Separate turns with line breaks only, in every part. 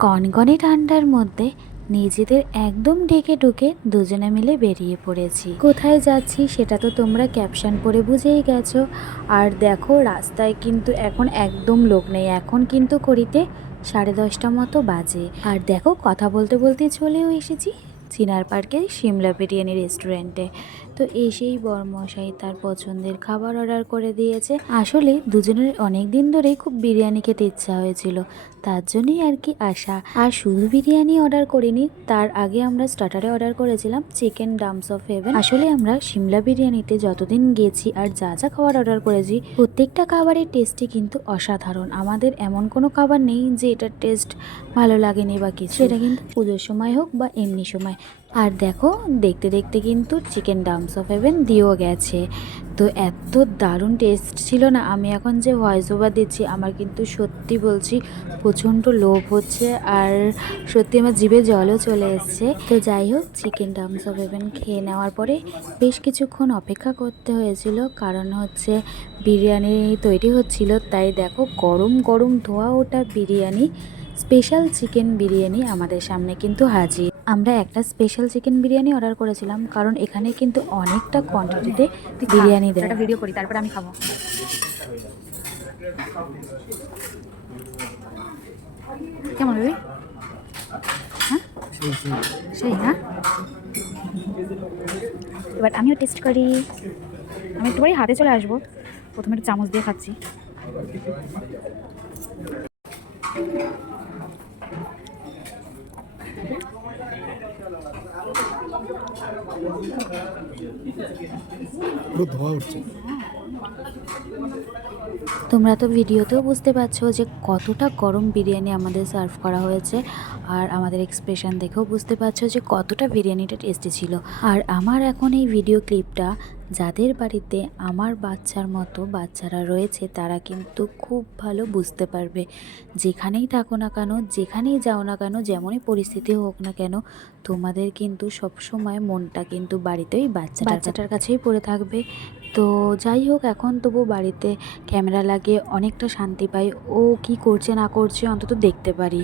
কনকনে ঠান্ডার মধ্যে নিজেদের একদম ঢেকে ঢুকে দুজনে মিলে বেরিয়ে পড়েছি। কোথায় যাচ্ছি সেটা তো তোমরা ক্যাপশন পরে বুঝেই গেছো। আর দেখো, রাস্তায় কিন্তু এখন একদম লোক নেই। এখন কিন্তু করিতে সাড়ে দশটা মতো বাজে। আর দেখো, কথা বলতে বলতে চলেও এসেছি। চিনার পার্কে সিমলা বিরিয়ানি রেস্টুরেন্টে তো এসেই বরমশাই তার পছন্দের খাবার অর্ডার করে দিয়েছে। আসলে দুজনের অনেক দিন ধরেই খুব বিরিয়ানি খেতে ইচ্ছা হয়েছিল। তার জন্যই আর কি আসা আর শুধু বিরিয়ানি অর্ডার করিনি, তার আগে আমরা স্টার্টারে অর্ডার করেছিলাম চিকেন ডামস অফ হেভেন। আসলে আমরা সিমলা বিরিয়ানিতে যতদিন গেছি আর যা যা খাবার অর্ডার করেছি, প্রত্যেকটা খাবারের টেস্টই কিন্তু অসাধারণ। আমাদের এমন কোনো খাবার নেই যে এটার টেস্ট ভালো লাগেনি বা কিছু। এটা কিন্তু পুজোর সময় হোক বা এমনি সময়। আর দেখো, দেখতে দেখতে কিন্তু চিকেন ডামস অফ হেভেন দিয়েও গেছে। তো এত দারুণ টেস্ট ছিল না, আমি এখন যে ভয়েস ওভার দিচ্ছি, আমার কিন্তু সত্যি বলছি প্রচণ্ড লোভ হচ্ছে আর সত্যি আমার জিভে জলও চলে এসছে। তো যাই হোক চিকেন ডামস অফ হেভেন খেয়ে নেওয়ার পরে বেশ কিছুক্ষণ অপেক্ষা করতে হয়েছিল, কারণ হচ্ছে বিরিয়ানি তৈরি হচ্ছিল, তাই দেখো গরম গরম ধোয়া ওটা বিরিয়ানি স্পেশাল চিকেন বিরিয়ানি আমাদের সামনে কিন্তু হাজির। আমরা একটা স্পেশাল চিকেন বিরিয়ানি অর্ডার করেছিলাম, কারণ এখানে কিন্তু অনেকটা কোয়ান্টিটিতে বিরিয়ানি দেয়।
একটা ভিডিও করি, তারপরে আমি খাব। কেমন বেবি হ্যাঁ? সেই না এবার আমিও টেস্ট করি। আমি একটু পরেই হাতে চলে আসব। প্রথমে একটু চামচ দিয়ে খাচ্ছি।
পুরো ধোয়া উঠছে
তোমরা তো ভিডিওতেও বুঝতে পারছ যে কতটা গরম বিরিয়ানি আমাদের সার্ভ করা হয়েছে। আর আমাদের এক্সপ্রেশন দেখেও বুঝতে পারছ যে কতটা বিরিয়ানিটা টেস্টি ছিল। আর আমার এখন এই ভিডিও ক্লিপটা যাদের বাড়িতে আমার বাচ্চার মতো বাচ্চারা রয়েছে তারা কিন্তু খুব ভালো বুঝতে পারবে। যেখানেই থাকো না কেন যেখানেই যাও না কেন যেমনই পরিস্থিতি হোক না কেন তোমাদের কিন্তু সবসময় মনটা কিন্তু বাড়িতেই বাচ্চা বাচ্চাটার কাছেই পড়ে থাকবে। তো যাই হোক, এখন তবু বাড়িতে ক্যামেরা লাগিয়ে অনেকটা শান্তি পাই। ও কি করছে না করছে অন্তত দেখতে পারি।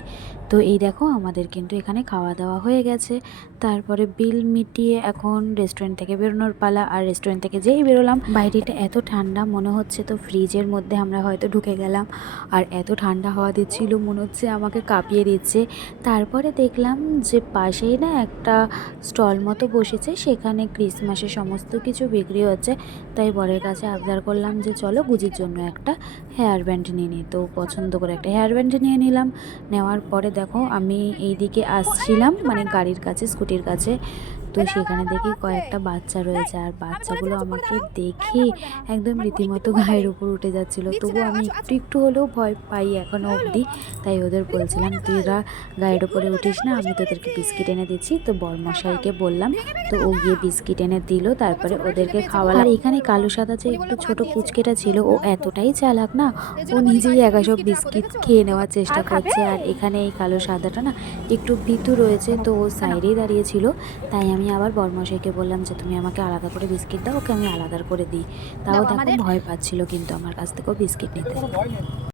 তো এই দেখো, আমাদের কিন্তু এখানে খাওয়া দাওয়া হয়ে গেছে। তারপরে বিল মিটিয়ে এখন রেস্টুরেন্ট থেকে বেরোনোর পালা। আর রেস্টুরেন্ট থেকে যেই বেরোলাম, বাইরেটা এত ঠান্ডা, মনে হচ্ছে তো ফ্রিজের মধ্যে আমরা হয়তো ঢুকে গেলাম। আর এত ঠান্ডা হওয়া দিচ্ছিল, মনে হচ্ছে আমাকে কাঁপিয়ে দিচ্ছে। তারপরে দেখলাম যে পাশেই না একটা স্টল মতো বসেছে। সেখানে ক্রিসমাসের সমস্ত কিছু বিক্রি হচ্ছে। তাই বরের কাছে আবদার করলাম যে চলো গুজির জন্য একটা হেয়ার ব্যান্ড নিয়ে নিই। তো পছন্দ করে একটা হেয়ার ব্যান্ড নিয়ে নিলাম। নেওয়ার পরে দেখো আমি এই দিকে আসছিলাম মানে গাড়ির কাছে, স্কুটির কাছে। তো সেখানে দেখি কয়েকটা বাচ্চা রয়েছে আর বাচ্চাগুলো আমাকে দেখে একদম রীতিমতো গায়ের উপর উঠে যাচ্ছিল। তবু আমি একটু একটু হলেও ভয় পাই এখনও অবধি। তাই ওদের বলছিলাম তুইরা গায়ের উপরে উঠিস না আমি তোদেরকে বিস্কিট এনে দিচ্ছি। তো বরমশাইকে বললাম তো ও গিয়ে বিস্কিট এনে দিল তারপরে ওদেরকে খাওয়ালাম। আর এখানে কালো সাদা যে একটু ছোট পুচকেটা ছিল ও এতটাই চালাক না ও নিজেই একা সব বিস্কিট খেয়ে নেওয়ার চেষ্টা করছে আর এখানে এই কালো সাদাটা না একটু ভীতু রয়েছে তো ও সাইডেই দাঁড়িয়েছিল। তাই আমি আবার বরমশাইকে বললাম যে তুমি আমাকে আলাদা করে বিস্কিট দাও ওকে আমি আলাদা করে দিই। তাও দেখো ভয় পাচ্ছিল কিন্তু আমার কাছ থেকেও বিস্কিট নিতে।